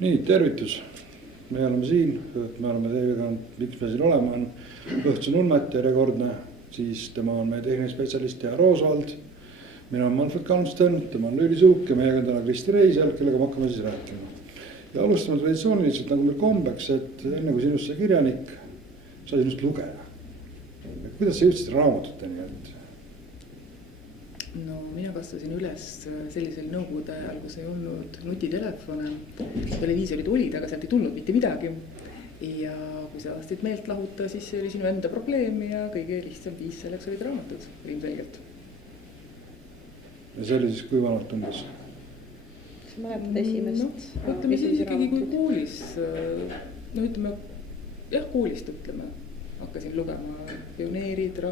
Nii, tervitus. Me oleme siin, me oleme teiega, miks me siin oleme, on Õhtsu Nulmet järjekordne, siis tema on meie tehniline spetsialist ja Roosvald. Mina on Manfred Kalmsten, tema on Lüüli Suuk ja meiega on täna Kristi Reisjal, kellega me hakkame siis rääkima. Ja alustame traditsiooniliselt nagu meil kombeks, et enne kui sinust sai kirjanik, sai sinust lugeja. Kuidas sa jõudsid raamatuteni? No mina kasvasin üles sellisel nõukogude ajal, kus ei olnud nutitelefone. Televiisorid olid, aga sealt ei tulnud mitte midagi. Ja kui sa tahtsid meelt lahuta, siis see oli sinu enda probleem ja kõige lihtsam viis selleks olid raamatud, ilmselgelt. Ja see oli siis kui vanalt umbes? Kas mäletad esimest? No, ütleme siis ikkagi kui koolis, no ütleme, jah koolist ütleme, hakkasin lugema pioneerid,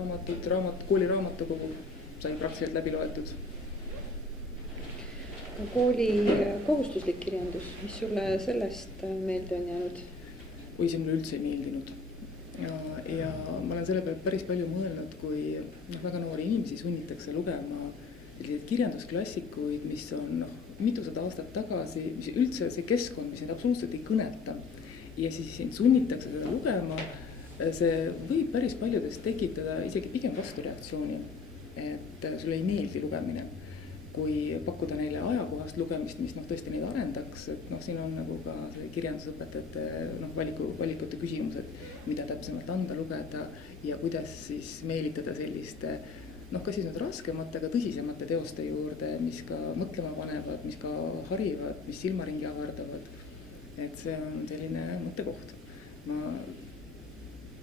kooli raamatukogu. Sai praktiliselt läbi loetud. Kooli kohustuslik kirjandus, mis sulle sellest meelde on jäänud? Või see mulle üldse ei meeldinud. Ja ma olen selle peale päris palju mõelnud, kui väga noori inimesi sunnitakse lugema kirjandusklassikuid, mis on mitusada aastat tagasi, mis üldse see keskkond, mis neid absoluutselt ei kõneta. Ja siis sunnitakse seda lugema, see võib päris paljudes tekitada isegi pigem vastureaktsiooni. Et sulle ei meeldi lugemine, kui pakkuda neile ajakohast lugemist, mis tõesti neid arendaks, et siin on nagu ka kirjandusõpetajate valikute küsimused, mida täpsemalt anda lugeda ja kuidas siis meelitada selliste, kas siis raskemate, aga tõsisemate teoste juurde, mis ka mõtlema panevad, mis ka harivad, mis silmaringi avardavad. Et see on selline mõttekoht. Ma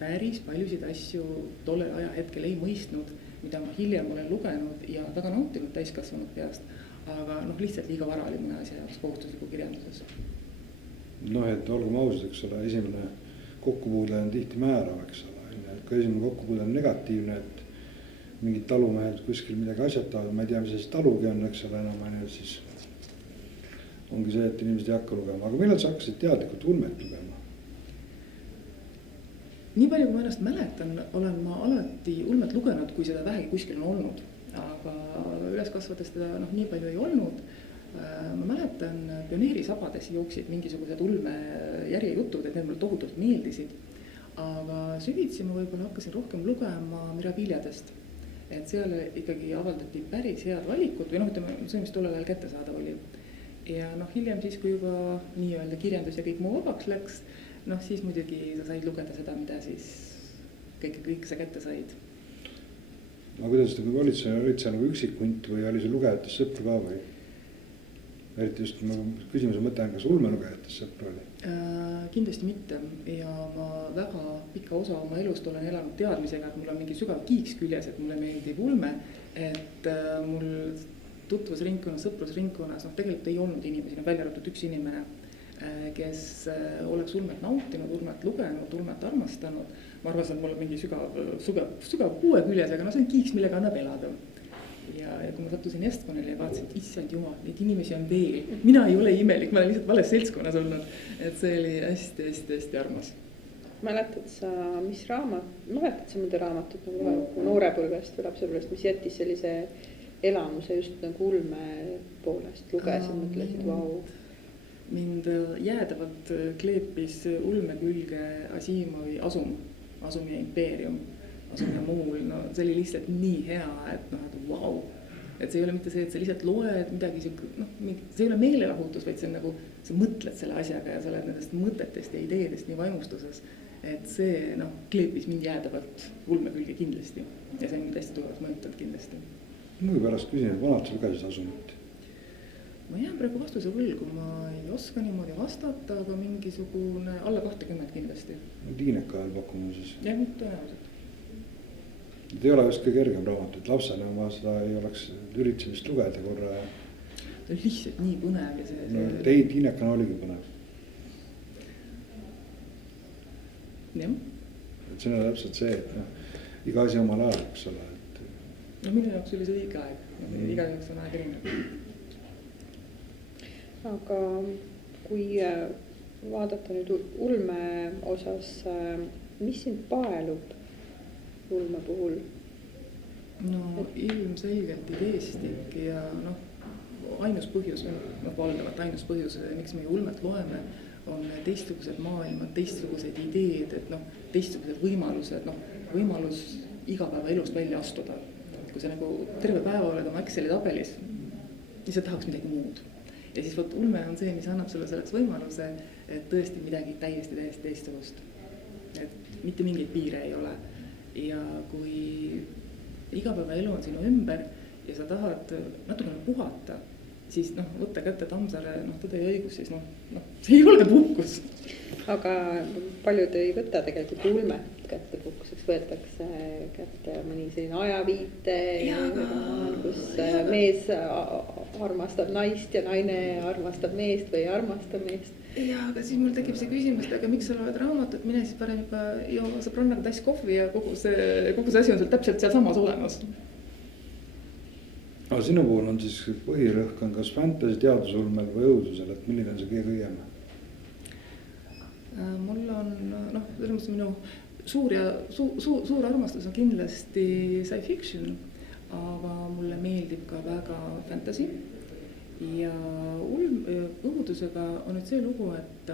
päris paljusid asju tollel ajahetkel ei mõistnud, mida ma hiljem olen lugenud ja väga nautinud täiskasvanud peast, aga lihtsalt liiga vara oli mõne asja jaoks kohustusliku kirjanduses. Et olgem ausad, eks ole, esimene kokkupuude on tihti määrav, eks ole. Kui esimene kokkupuude on negatiivne, et mingid talumehed kuskil midagi asjatavad, ma ei tea, mis see talugi on, eks ole, siis ongi see, et inimesed ei hakka lugema. Aga millal sa hakkasid teadlikult ulmet lugema? Nii palju, kui ma ennast mäletan, olen ma alati ulmet lugenud, kui seda vähegi kuskil on olnud. Aga üles kasvates teda nii palju ei olnud. Ma mäletan, pioneerisabades jooksid mingisugused ulme järjejutud, et need mulle tohutult meeldisid. Aga süvitsi ma võib-olla hakkasin rohkem lugema Miraviljadest. Et seal ikkagi avaldati päris head valikut või see, mis tollel ajal kätte saada oli. Ja hiljem siis, kui juba nii-öelda kirjandus ja kõik muu vabaks läks, siis muidugi sa said lugeda seda, mida siis kõik sa kätte said. Aga kuidas te olid seal nagu üksikhunt või oli see lugejates sõpru ka või? Eriti just küsimuse mõte on, kas ulme lugejates sõpru oli? Kindlasti mitte ja ma väga pika osa oma elust olen elanud teadmisega, et mul on mingi sügav kiiks küljes, et mulle meeldib ulme, et mul tutvusringkonnas, sõprusringkonnas, tegelikult ei olnud inimesi, välja arvatud üks inimene, kes oleks ulmet nautinud, ulmet lugenud, ulmet armastanud. Ma arvasin, et mul on mingi sügav puue küljes, aga see on kiiks, millega annab elada. Ja kui ma sattusin Estkonile ja vaatasin, et issand jumal, neid inimesi on veel. Mina ei ole imelik, ma olen lihtsalt vales seltskonnas olnud. Et see oli hästi armas. Mäletad sa mõnda raamatut nagu noorepõlvest või lapsepõlvest, mis jättis sellise elamuse just nagu ulme poolest? Lugesid, mõtlesid, vau. Mind jäädavalt kleepis ulme külge Asimovi Asum ja impeerium, Asum ja muul, see oli lihtsalt nii hea, et vau. Et see ei ole mitte see, et sa lihtsalt loed midagi, see ei ole meelelahutus, vaid see on nagu, sa mõtled selle asjaga ja sa oled nendest mõtetest ja ideedest nii vaimustuses, et see kleepis mind jäädavalt ulme külge kindlasti ja see on mind hästi tugevalt mõjutanud kindlasti. Mõni pärast küsin, et vanalt sa lugesid Asumit? Ma jään praegu vastuse võlgu, ma ei oska niimoodi vastata, aga mingisugune alla 20 kindlasti. Tiineka ajal pakkuma siis? Jah, tõenäoliselt. Et ei ole just kõige kergem raamat, et lapsena ma seda ei oleks üritsemist lugeda korra. See on lihtsalt nii põnev ja see... Tiinekana oligi põnev. Jah. Et see on täpselt see, et iga asi omal ajal, eks ole. Minu jaoks oli see õige aeg, iga jaoks on aeg erinev. Aga kui vaadata nüüd ulme osas, mis sind paelub ulme puhul? Ilmselgelt ideestik ja ainus põhjus, valdavalt ainus põhjus, miks me ulmet loeme, on teistsugused maailmad, teistsugused ideed, et teistsugused võimalused, võimalus igapäevaelust välja astuda. Kui sa nagu terve päeva oled oma Exceli tabelis, siis sa tahaks midagi muud. Ja siis ulme on see, mis annab sulle selleks võimaluse, et tõesti midagi täiesti teistsugust. Et mitte mingeid piire ei ole. Ja kui igapäevaelu on sinu ümber ja sa tahad natukene puhata, siis võtta kätte Tammsaare, Tõde ja õigus, siis see ei ole puhkus. Aga paljud ei võta tegelikult ulmet kätte puhkuseks, võetakse kätte mõni selline ajaviite, kus mees armastab naist ja naine armastab meest või ei armasta meest. Ja, aga siis mul tekib see küsimus, aga miks sa loed raamatut, mine siis parem juba joo sõbrannaga tass kohvi ja kogu see asi on sul täpselt seal samas olemas. Aga sinu puhul on siis põhirõhk on kas fantasy, teadusulmel või õudusel, et milline on see kõige õigem? Mul on, selles mõttes minu suur armastus on kindlasti science fiction, aga mulle meeldib ka väga fantasy. Ja õudusega on nüüd see lugu, et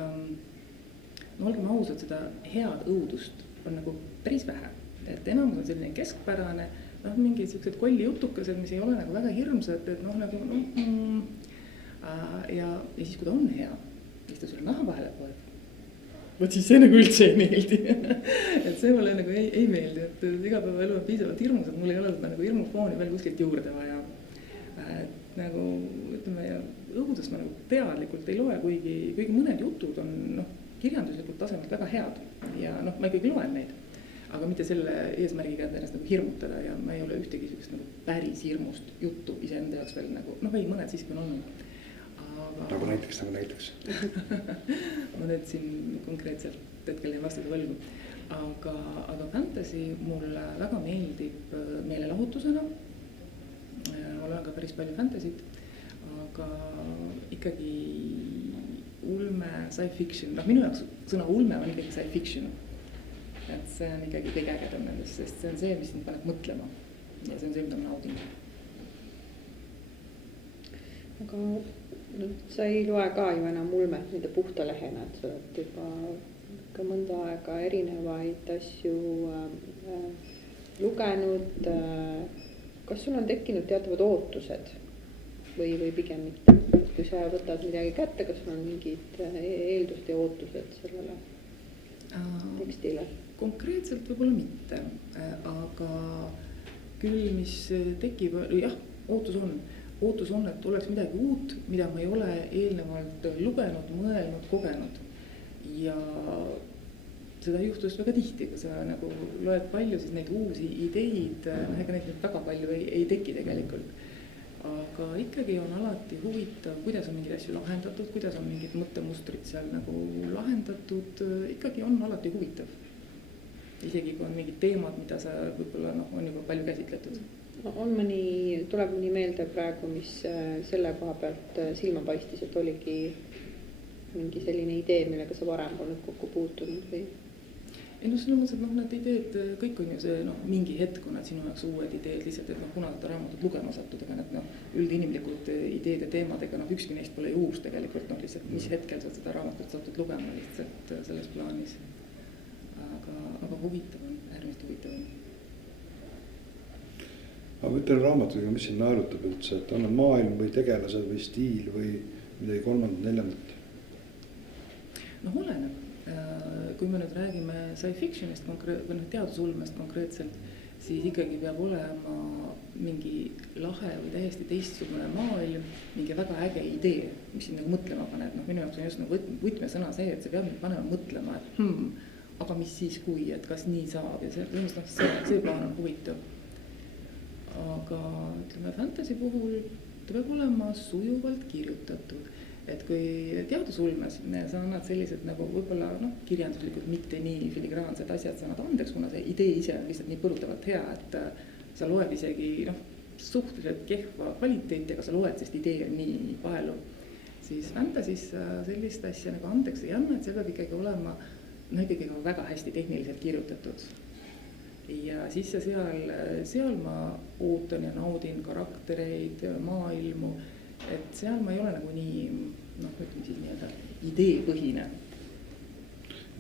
olgem ausad, seda head õudust on nagu päris vähe. Et enamus on selline keskpärane, mingid sellised kollijutukesed, mis ei ole nagu väga hirmsad, et ja siis kui ta on hea, siis ta sulle naha vahele poeb. Võt siis see nagu üldse ei meeldi. Et see mulle nagu ei meeldi, et igapäeva elu on piisavalt hirmus, et mul ei ole seda nagu hirmufooni veel kuskilt juurde vaja. Et nagu ütleme, õudust ma nagu teadlikult ei loe, kuigi mõned jutud on kirjanduslikult tasemelt väga head ja ma ikkagi loen neid, aga mitte selle eesmärgiga, et ennast nagu hirmutada ja ma ei ole ühtegi nagu päris hirmust juttu iseenda jaoks veel nagu, ei mõned siiski on olnud. Nagu näiteks. Ma nüüd siin konkreetselt hetkel ei vastuse võlgu, aga fantasy mulle väga meeldib meelelahutusena. Olen ka päris palju fantasyt, aga ikkagi ulme, science fiction, minu jaoks sõna ulme on ikkagi science fiction. Et see on ikkagi kõige ägedam nendest, sest see on see, mis nüüd paneb mõtlema ja see on see, mida ma naudin. Aga sa ei loe ka ju enam ulmet mida puhta lehena, et sa oled juba ka mõnda aega erinevaid asju lugenud. Kas sul on tekkinud teatavad ootused või pigem mitte? Kui sa võtad midagi kätte, kas sul on mingid eeldused ja ootused sellele tekstile? Konkreetselt võib-olla mitte, aga küll mis tekib, jah, ootus on, et oleks midagi uut, mida ma ei ole eelnevalt lugenud, mõelnud, kogenud. Ja seda juhtus väga tihti, kui sa nagu loed palju, siis neid uusi ideid, ega neid väga palju ei teki tegelikult. Aga ikkagi on alati huvitav, kuidas on mingid asju lahendatud, kuidas on mingid mõttemustrid seal nagu lahendatud, ikkagi on alati huvitav. Isegi kui on mingid teemad, mida sa võib-olla on juba palju käsitletud. Tuleb mõni meelde praegu, mis selle koha pealt silma paistis, et oligi mingi selline idee, millega sa varem polnud kokku puutunud või? Ei selles mõttes, et need ideed, kõik on ju see mingi hetk, on need sinu jaoks uued ideed, lihtsalt, et kuna ta raamatut lugema satud, aga need üldinimlikud ideed ja teemadega, ükski neist pole ju uus tegelikult, lihtsalt mis hetkel sa seda raamatut satud lugema lihtsalt selles plaanis. Aga huvitav on, äärmiselt huvitav on. Aga ütlen raamatuga, mis siin naerutab üldse, et on maailm või tegelased või stiil või midagi kolmandat, neljandat? Oleneb. Kui me nüüd räägime science fictionist või teadusulmest konkreetselt, siis ikkagi peab olema mingi lahe või täiesti teistsugune maailm, mingi väga äge idee, mis siin nagu mõtlema paneb. Minu jaoks on just nagu võtmesõna see, et see peab nüüd panema mõtlema, et aga mis siis kui, et kas nii saab ja see plaan on huvitav. Aga ütleme, fantasy puhul ta peab olema sujuvalt kirjutatud, et kui teadusulmes sa annad sellised nagu võib-olla kirjanduslikult mitte nii filigraansed asjad, sa annad andeks, kuna see idee ise on lihtsalt nii põrutavalt hea, et sa loed isegi suhteliselt kehva kvaliteeti, aga sa loed, sest idee on nii paelu. Siis fantasys sellist asja nagu andeks ei anna, et see peab ikkagi olema ikkagi väga hästi tehniliselt kirjutatud. Ja siis seal ma ootan ja naudin karaktereid, maailmu et seal ma ei ole nagu nii noh, ütleme siis nii-öelda ideepõhine.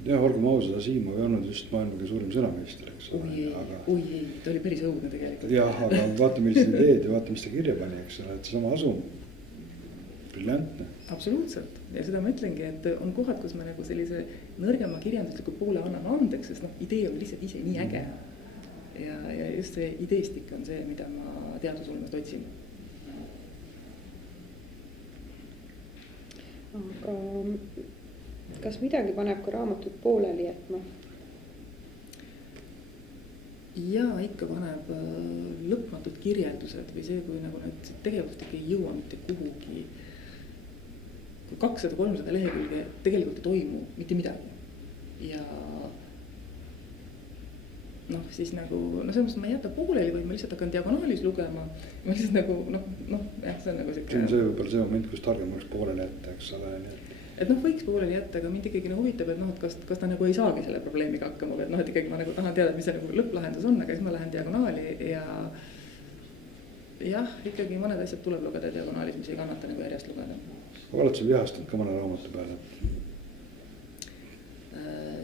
jah, olgem ausad, Asimov ei olnud just maailma kõige suurim sõnameister, eks ole. oi ei, ta oli päris õudne tegelikult. jah, aga vaata, millised ideed ja vaata, mis ta kirja pani, eks ole, et seesama Asum, briljantne. Absoluutselt, ja seda ma ütlengi, et on kohad, kus ma nagu sellise nõrgema kirjandusliku poole annan andeks, sest noh, idee on lihtsalt ise nii äge. Ja just see ideestik on see, mida ma teadusolmest otsin. Aga kas midagi paneb ka raamatut pooleli jätma? Ja ikka paneb lõpmatud kirjeldused või see, kui nagu need tegevust ikka ei jõua mitte kuhugi. Kui 200-300 lehekülge tegelikult ei toimu mitte midagi. Ja noh, siis nagu, no selles mõttes ma ei jäta pooleli, vaid ma lihtsalt hakkan diagonaalis lugema. Ma lihtsalt nagu, jah, see on nagu see on see võib-olla see moment, kus targem oleks pooleli jätta, eks ole. Et noh, võiks pooleli jätta, aga mind ikkagi huvitab, et noh, et kas ta nagu ei saagi selle probleemiga hakkama, või et noh, et ikkagi ma nagu tahan teada, mis see nagu lõpplahendus on, aga siis ma lähen diagonaali ja jah, ikkagi mõned asjad tuleb lugeda diagonaalis, mis ei kannata nagu järjest lugeda. Aga oled sa vihastanud ka mõne raamatu peale?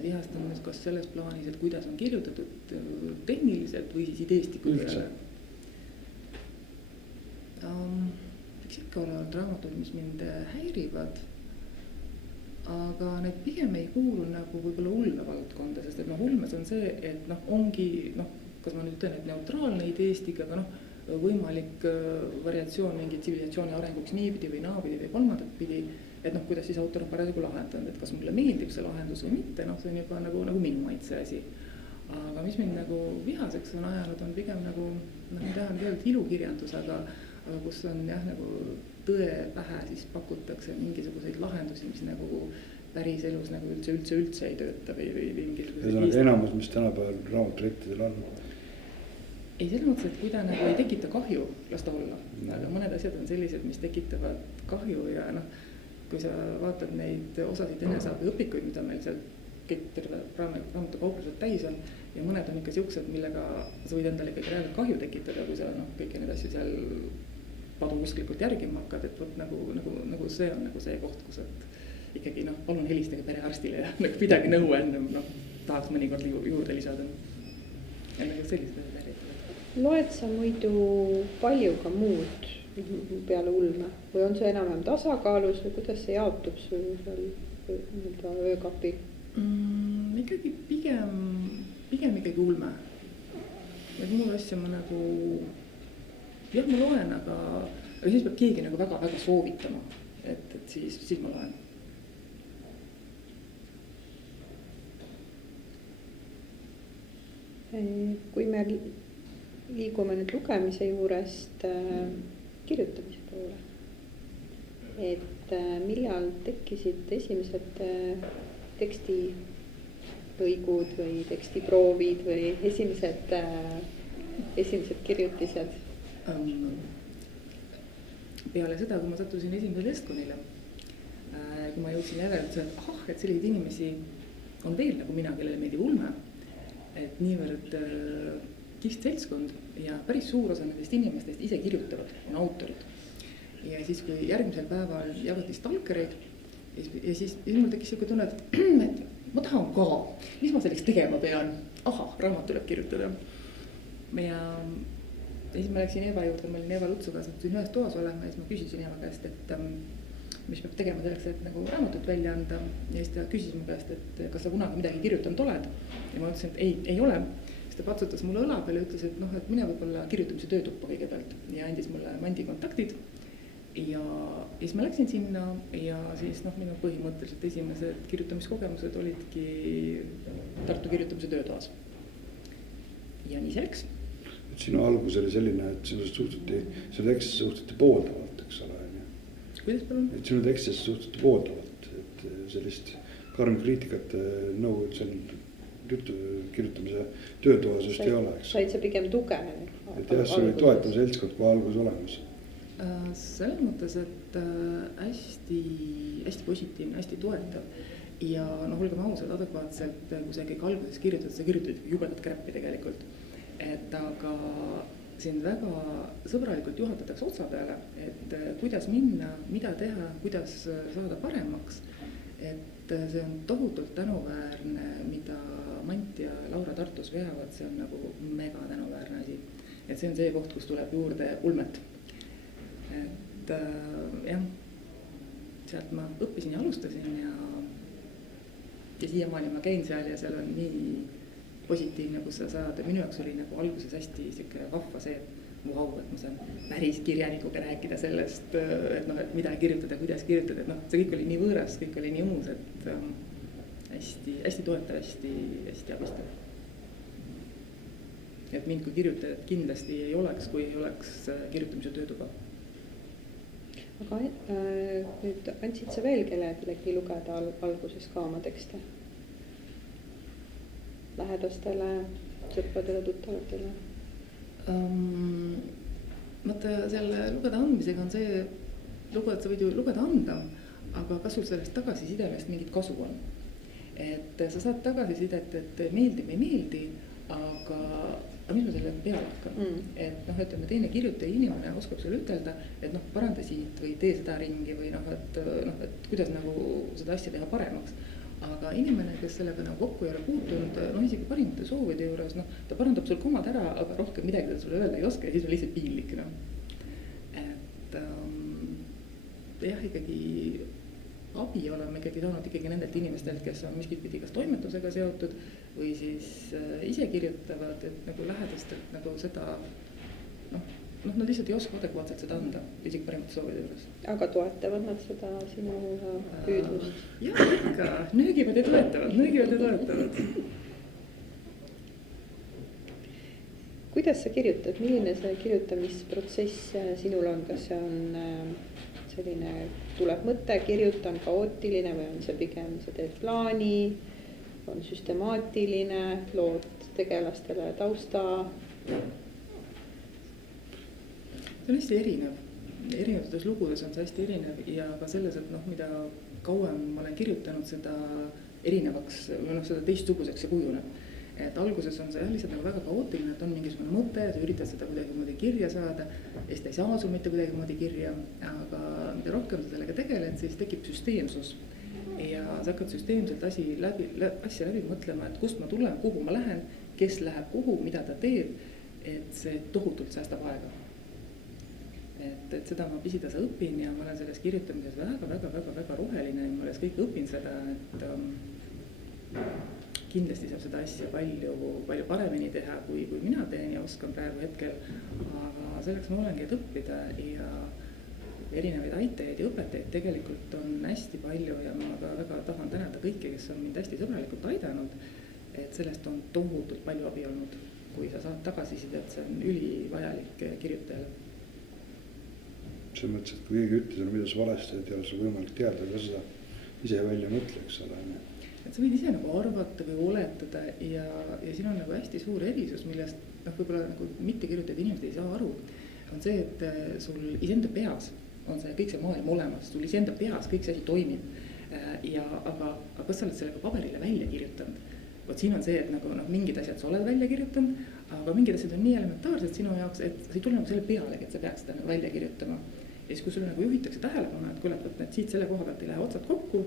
Vihastan nüüd kas selles plaanis, et kuidas on kirjutatud tehniliselt või siis ideestiku peale. Võiks ikka olla raamatud, mis mind häirivad, aga need pigem ei kuulu nagu võib-olla ulmevaldkonda, sest et noh, ulmes on see, et noh, ongi noh, kas ma nüüd ütlen, et neutraalne ideestik, aga noh, võimalik variatsioon mingi tsivilisatsiooni arenguks niipidi või naapidi või kolmandat pidi, et noh, kuidas siis autor on parasjagu lahendanud, et kas mulle meeldib see lahendus või mitte, noh, see on juba nagu minu maitse asi. Aga mis mind nagu vihaseks on ajanud, on pigem nagu, noh, ma tahan öelda ilukirjandus, aga kus on jah, nagu tõe pähe siis pakutakse mingisuguseid lahendusi, mis nagu päris elus nagu üldse ei tööta või mingisugused. See on enamus, mis tänapäeval raamatulettidel on. Ei selles mõttes, et kui ta nagu ei tekita kahju, las ta olla, aga mõned asjad on sellised, mis tekitavad kahju ja noh, kui sa vaatad neid osasid eneseabiõpikuid, mida meil seal kõik terve raamatukauplused täis on ja mõned on ikka siuksed, millega sa võid endale ikkagi reaalselt kahju tekitada, kui sa noh, kõiki neid asju seal paduusklikult järgima hakkad, et võt nagu see on nagu see koht, kus et ikkagi noh, palun helistage perearstile ja nagu pidagi nõu enne, noh, tahaks mõnikord juurde lisada. Ja nagu sellised asjad järjitavad. Loed sa muidu palju ka muud peale ulme või on see enam-vähem tasakaalus või kuidas see jaotub sul seal öökapi? Ikkagi pigem ikkagi ulme. Et muud asja ma nagu, jah, ma loen, aga siis peab keegi nagu väga soovitama, et siis ma loen. Kui me liigume nüüd lugemise juurest kirjutamise poole, et millal tekkisid esimesed tekstilõigud või tekstiproovid või esimesed kirjutised? Peale seda, kui ma sattusin esimesele Estkonile, kui ma jõudsin järelduse, et selliseid inimesi on veel nagu mina, kellele meeldib ulme, et niivõrd kihvt seltskond ja päris suur osa nendest inimestest ise kirjutavad, on autorid. Ja siis, kui järgmisel päeval jagati stalkereid ja siis mul tekkis siuke tunne, et ma tahan ka, mis ma selleks tegema pean? Raamat tuleb kirjutada. Ja siis ma läksin Eva juurde, ma olin Eva Lutsuga, sattusin ühes toas olema ja siis ma küsisin Eva käest, et mis peab tegema selleks, et nagu raamatut välja anda. Ja siis ta küsis mu käest, et kas sa kunagi midagi kirjutanud oled? Ja ma ütlesin, et ei ole. Siis ta patsutas mulle õla peale ja ütles, et noh, et mine võib-olla kirjutamise töötuppa kõigepealt ja andis mulle Mandi kontaktid. Ja siis ma läksin sinna ja siis noh, minu põhimõtteliselt esimesed kirjutamiskogemused olidki Tartu kirjutamise töötoas. Ja nii see läks. Sinu algus oli selline, et sinu tekstisse suhtuti pooldavalt, eks ole. Kuidas palun? Et sinu tekstisse suhtuti pooldavalt, et sellist karmi kriitikat nõu kirjutamise töötoas just ei ole. Said sa pigem tuge? Et jah, see oli toetav seltskond kui algus olemas. Selles mõttes, et hästi positiivne, hästi toetav ja noh, olgem ausad, adekvaatselt, kui sa kõik alguses kirjutad, sa kirjutad jubedat kräppi tegelikult. Et aga sind väga sõbralikult juhatatakse otsa peale, et kuidas minna, mida teha, kuidas saada paremaks. Et see on tohutult tänuväärne, mida Mant ja Laura Tartus veavad, see on nagu mega tänuväärne asi. Et see on see koht, kus tuleb juurde ulmet. Et jah, sealt ma õppisin ja alustasin ja siiamaani ma käin seal ja seal on nii positiivne, kus sa saad, minu jaoks oli nagu alguses hästi siuke vahva see, et vau, et ma saan päris kirjanikuga rääkida sellest, et noh, et mida kirjutada, kuidas kirjutada, et noh, see kõik oli nii võõras, kõik oli nii uus, et hästi toetav, hästi abistav. Et mind kui kirjutajat kindlasti ei oleks, kui ei oleks kirjutamise töötuba. Aga nüüd andsid sa veel kellelegi lugeda alguses ka oma tekste? Lähedastele, sõpradele, tuttavatele? Vaata selle lugeda andmisega on see lugu, et sa võid ju lugeda anda, aga kas sul sellest tagasisidemest mingit kasu on? Et sa saad tagasisidet, et meeldib, ei meeldi, aga mis ma selle peale hakkan? Et noh, ütleme, teine kirjutaja inimene oskab sulle ütelda, et noh, paranda siit või tee seda ringi või noh, et kuidas nagu seda asja teha paremaks. Aga inimene, kes sellega nagu kokku ei ole puutunud, noh isegi parimate soovide juures, noh, ta parandab sul komad ära, aga rohkem midagi ta sulle öelda ei oska ja siis on lihtsalt piinlik, noh. Et jah, ikkagi abi oleme ikkagi saanud ikkagi nendelt inimestelt, kes on miskit pidi kas toimetusega seotud või siis ise kirjutavad, et nagu lähedastelt nagu seda, noh, nad lihtsalt ei oska adekvaatselt seda anda, isegi parimate soovide juures. Aga toetavad nad seda sinu püüdlust? Jah, ikka, nöögivad ja toetavad. Kuidas sa kirjutad, milline see kirjutamisprotsess sinul on, kas see on selline, tuleb mõte, kirjutan kaootiline või on see pigem, sa teed plaani, on süstemaatiline, lood tegelastele tausta? See on hästi erinev, erinevates lugudes on see hästi erinev ja ka selles, et noh, mida kauem ma olen kirjutanud, seda erinevaks või noh, seda teistsuguseks see kujuneb. Et alguses on see lihtsalt nagu väga kaootiline, et on mingisugune mõte, sa üritad seda kuidagi moodi kirja saada ja siis ta ei saa sul mitte kuidagi moodi kirja, aga mida rohkem sa sellega tegeled, siis tekib süsteemsus ja sa hakkad süsteemselt asja läbi mõtlema, et kust ma tulen, kuhu ma lähen, kes läheb kuhu, mida ta teeb, et see tohutult säästab aega. Et seda ma pisitasa õpin ja ma olen selles kirjutamises väga roheline ja ma alles kõik õpin seda, et kindlasti saab seda asja palju paremini teha, kui mina teen ja oskan praegu hetkel, aga selleks ma olengi, et õppida ja erinevaid aitajaid ja õpetajaid tegelikult on hästi palju ja ma väga tahan tänada kõiki, kes on mind hästi sõbralikult aidanud, et sellest on tohutult palju abi olnud, kui sa saad tagasisidet, see on ülivajalik kirjutajale. See mõttes, et kui keegi ütles, mida sa valesti teed, ei ole sul võimalik teada, ka seda ise välja mõtle, eks ole. Et sa võid ise nagu arvata või oletada ja siin on nagu hästi suur erisus, millest võib-olla nagu mittekirjutajad inimesed ei saa aru, on see, et sul iseenda peas on see kõik see maailm olemas, sul iseenda peas kõik see asi toimib. Aga kas sa oled sellega paberile välja kirjutanud? Vot siin on see, et nagu mingid asjad sa oled välja kirjutanud, aga mingid asjad on nii elementaarsed sinu jaoks, et sa ei tule nagu selle pealegi, et sa peaks seda välja kirjutama. Ja siis, kui sulle nagu juhitakse tähelepanu, et kuule, et siit selle koha pealt ei lähe otsad kokku,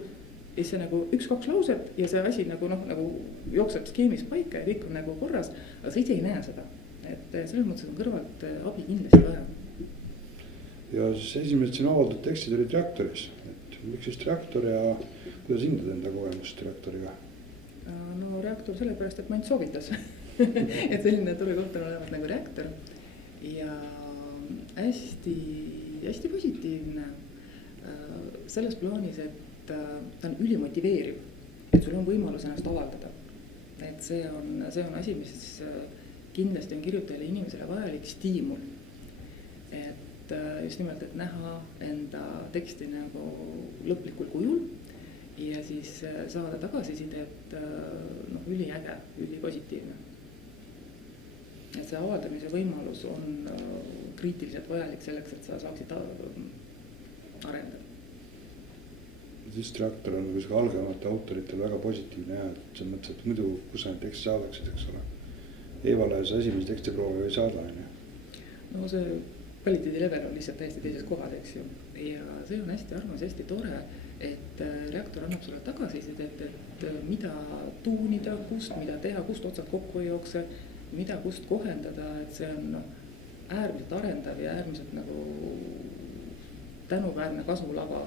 ja siis see nagu 1-2 lauset ja see asi nagu jookseb skeemis paika ja kõik on nagu korras, aga sa ise ei näe seda. Et selles mõttes on kõrvalt abi kindlasti vaja. Ja siis esimesed siin avaldatud tekstid olid reaktoris, et miks siis reaktor ja kuidas hindad enda kogemust reaktoriga? No reaktor sellepärast, et Mant soovitas, et selline tore koht on olemas nagu reaktor ja hästi positiivne selles plaanis, et ta on ülimotiveeriv, et sul on võimalus ennast avaldada. Et see on asi, mis kindlasti on kirjutajale inimesele vajalik stiimul. Et just nimelt, et näha enda teksti nagu lõplikul kujul ja siis saada tagasisidet üliäge, ülipositiivne. Et see avaldamise võimalus on kriitiliselt vajalik selleks, et sa saaksid arendada. Siis reaktor on algemate autoritel väga positiivne ja see mõttes, et muidu kus sa need teksti saadaksid, eks ole. Eevale sa esimese tekstiproovi ei saada. no see kvaliteedi level on lihtsalt täiesti teises kohas, eks ju. Ja see on hästi armas, hästi tore, et reaktor annab sulle tagasisidet, et mida tuunida, kust, mida teha, kust otsad kokku ei jookse, mida kust kohendada, et see on äärmiselt arendav ja äärmiselt nagu tänuväärne kasulava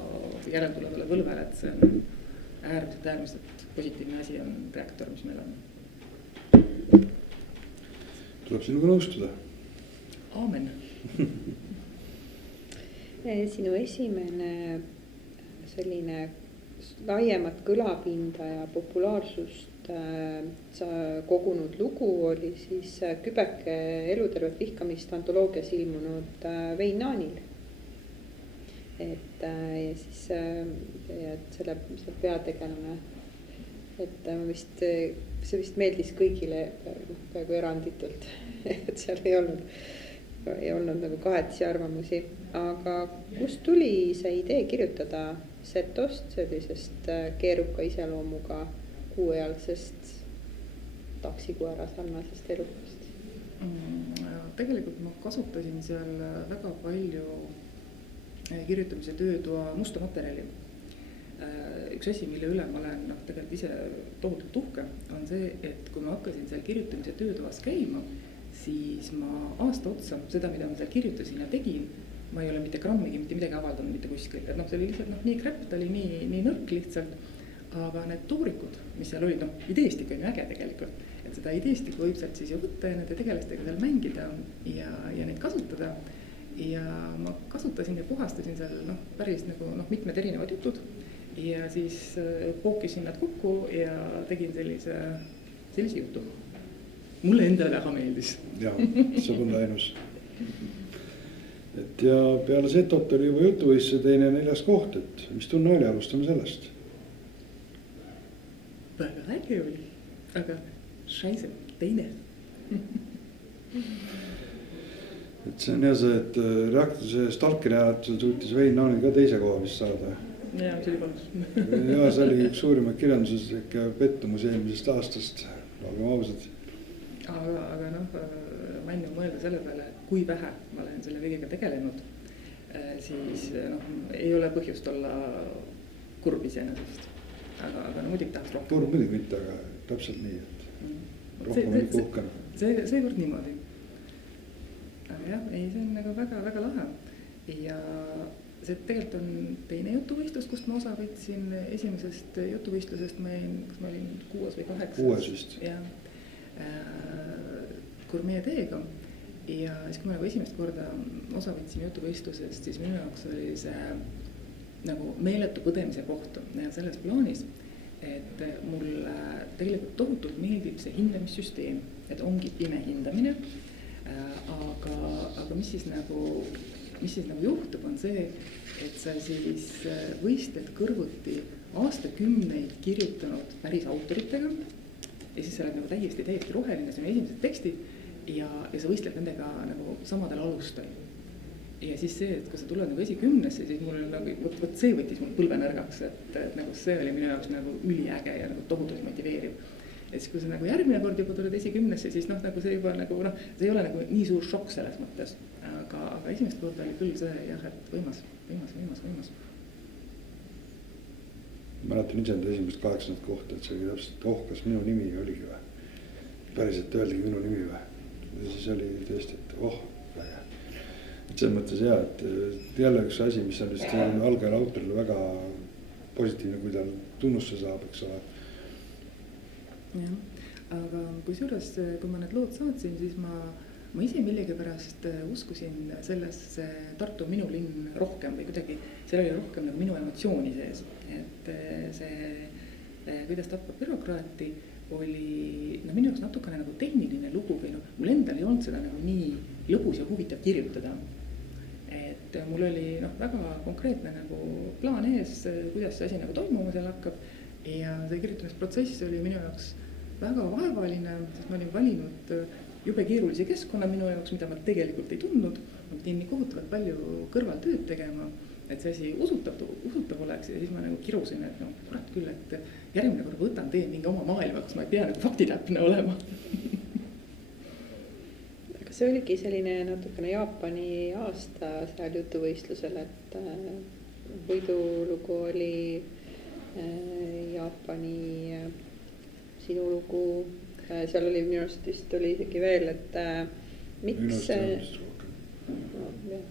järeltulevale põlvele, et see on äärmiselt positiivne asi on reaktor, mis meil on. Tuleb sinuga nõustuda. Aamen. Sinu esimene selline laiemat kõlapinda ja populaarsust sa kogunud lugu oli siis Kübeke elutervet vihkamist antoloogias ilmunud Vein Naanil. Ja siis selle peategelane, et see vist meeldis kõigile peaaegu eranditult, et seal ei olnud nagu kahetisi arvamusi, aga kust tuli see idee kirjutada Setost, sellisest keeruka iseloomuga kuuealgsest taksikoera sarnasest elukast? Tegelikult ma kasutasin seal väga palju kirjutamise töötoa musta materjali. Üks asi, mille üle ma olen tegelikult ise tohutult uhke, on see, et kui ma hakkasin seal kirjutamise töötoas käima, siis ma aasta otsa seda, mida ma seal kirjutasin ja tegin, ma ei ole mitte grammigi, mitte midagi avaldanud mitte kuskil. Et see oli lihtsalt nii krepp, ta oli nii nõrk lihtsalt, aga need toorikud, mis seal olid, ideestik on ju äge tegelikult, et seda ideestikku võib sealt siis ju võtta ja nende tegelastega seal mängida ja neid kasutada. Ja ma kasutasin ja puhastasin seal päris nagu mitmed erinevad jutud ja siis pookisin nad kokku ja tegin sellise jutu. Mulle endale väga meeldis. Jaa, see on ainus. Et ja peale Setot oli juba jutuvõistluse teine 4. koht, et mis tunne oli, alustame sellest. Väga äge oli, aga šaise, teine. Et see on jah see, et reaktuse Stalkeri hääletusel suutis Vein Naanil ka teise koha vist saada. Jaa, see oli palus. Ja see oli üks suurimaid kirjanduses ikka pettumus eelmisest aastast, olgem ausad. Aga ma enne mõelda selle peale, kui vähe ma olen selle kõigega tegelenud, siis ei ole põhjust olla kurb iseenesest. Aga muidugi tahaks rohkem. Kurb muidugi mitte, aga täpselt nii, et rohkem on ikka uhkem. See kord niimoodi. Aga jah, see on nagu väga-väga lahe. Ja see tegelikult on teine jutuvõistlus, kust ma osa võtsin esimesest jutuvõistlusest. Ma olin 6 või 8. 6 vist. Jah. Gurmee teega. Ja siis kui ma nagu esimest korda osa võtsin jutuvõistlusest, siis minu jaoks oli see nagu meeletu põdemise koht ja selles plaanis, et mulle tegelikult tohutult meeldib see hindamissüsteem, et ongi pime hindamine. Aga mis siis nagu juhtub, on see, et sa siis võistled kõrvuti aastakümneid kirjutanud päris autoritega ja siis sa oled nagu täiesti roheline, see on esimesed tekstid ja sa võistled nendega nagu samadel alustel. Ja siis see, et kui sa tuled nagu esikümnesse, siis mul nagu, võt see võttis mul põlvenõrgaks, et nagu see oli minu jaoks nagu üliäge ja nagu tohutult motiveeriv. Ja siis kui sa nagu järgmine kord juba tuled esikümnesse, siis nagu see juba nagu see ei ole nagu nii suur šokk selles mõttes. Aga esimest korda oli küll see jah, et võimas. Mäletan ise enda esimest 8. kohta, et see oli täpselt, kas minu nimi oligi või. Päriselt öeldigi minu nimi või. Ja siis oli tõesti, et väga. Et selles mõttes jah, et jälle üks asi, mis on vist algajal autorile väga positiivne, kui tal tunnusse saab, eks ole. Jah, aga kusjuures, kui ma need lood saatsin, siis ma ise millegipärast uskusin sellesse Tartu minu linn rohkem või kuidagi seal oli rohkem nagu minu emotsiooni sees, et see kuidas tappa bürokraati oli minu jaoks natukene nagu tehniline lugu või mul endal ei olnud seda nagu nii lõbus ja huvitav kirjutada. Et mul oli väga konkreetne nagu plaan ees, kuidas see asi nagu toimuma seal hakkab ja see kirjutamisprotsess oli minu jaoks väga vaevaline, sest ma olin valinud jube keerulise keskkonna minu jaoks, mida ma tegelikult ei tundnud. Ma pidin nii kohutavalt palju kõrvaltööd tegema, et see asi usutav oleks ja siis ma nagu kirusin, et kurat küll, et järgmine kord võtan, teen mingi oma maailma, kus ma ei pea nagu faktitäpne olema. see oligi selline natukene Jaapani aasta seal jutuvõistlusel, et võidulugu oli Jaapani sinu lugu, seal oli minu arust vist oli isegi veel, et miks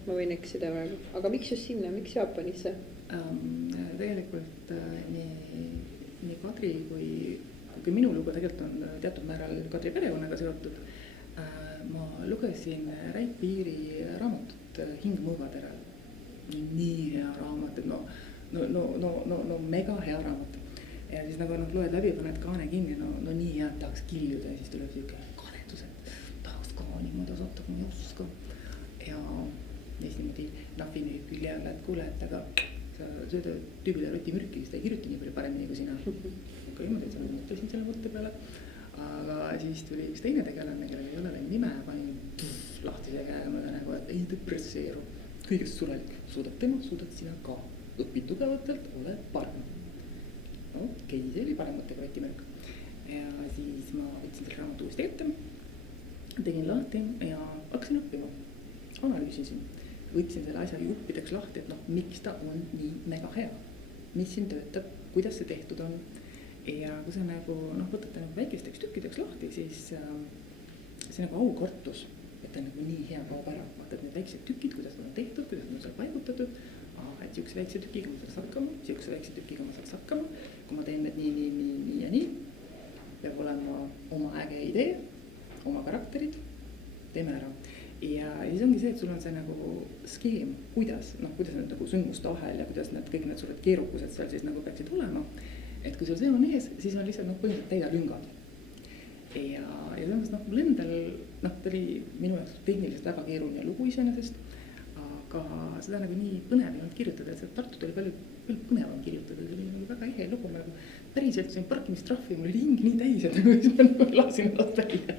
ma võin eksida praegu, aga miks just sinna, miks Jaapanisse? Tegelikult nii Kadri kui minu lugu tegelikult on teatud määral Kadri perekonnaga seotud. Ma lugesin Rait Piiri raamatut Hing mõõgateral. Nii hea raamat, et no mega hea raamat. Ja siis nagu loed läbi, paned kaane kinni, no nii hea, tahaks kiljuda ja siis tuleb siuke kadedus, et tahaks ka niimoodi osata, kui ma ei oska. Ja siis niimoodi nahvi nüüd külje alla, et kuule, et aga sa sööd tüübile rotimürki, siis ta ei kirjuta nii palju paremini kui sina. Aga niimoodi, et sa mõtlesin selle mõtte peale. Aga siis tuli üks teine tegelane, kellel ei ole veel nime, panin lahtise käega mööda nägu, et ei depresseeru. Kõigest sulelik, suudad tema, suudad sina ka. Õpi tugevatelt, ole parem. Okei, see oli parem mõttega rotimürk. Ja siis ma võtsin selle raamatu uuesti ette, tegin lahti ja hakkasin õppima. Analüüsisin, võtsin selle asja juppideks lahti, et miks ta on nii mega hea. Mis siin töötab, kuidas see tehtud on. Ja kui sa võtate väikesteks tükkideks lahti, siis see aukartus, et ta nii hea kaob ära. Vaatad need väiksed tükid, kuidas nad on tehtud, kuidas nad on seal paigutatud. Et siukse väikse tükiga ma saaks hakkama, siukse väikse tükiga ma saaks hakkama. Kui ma teen need nii ja nii, peab olema oma äge idee, oma karakterid, teeme ära. Ja siis ongi see, et sul on see skeem, kuidas need sündmuste ahel ja kuidas kõik need suured keerukused seal siis peaksid olema. Et kui sul see on ees, siis on lihtsalt põhimõtteliselt täida lüngad. Ja selles mul endal, ta oli minu jaoks tehniliselt väga keeruline lugu iseenesest, aga seda nii põnev ei olnud kirjutada, et see Tartut oli palju põnevam kirjutada, see oli väga ehe lugu, päriselt siin parkimistrahvi, mul oli hing nii täis, et siis ma lasin ennast välja.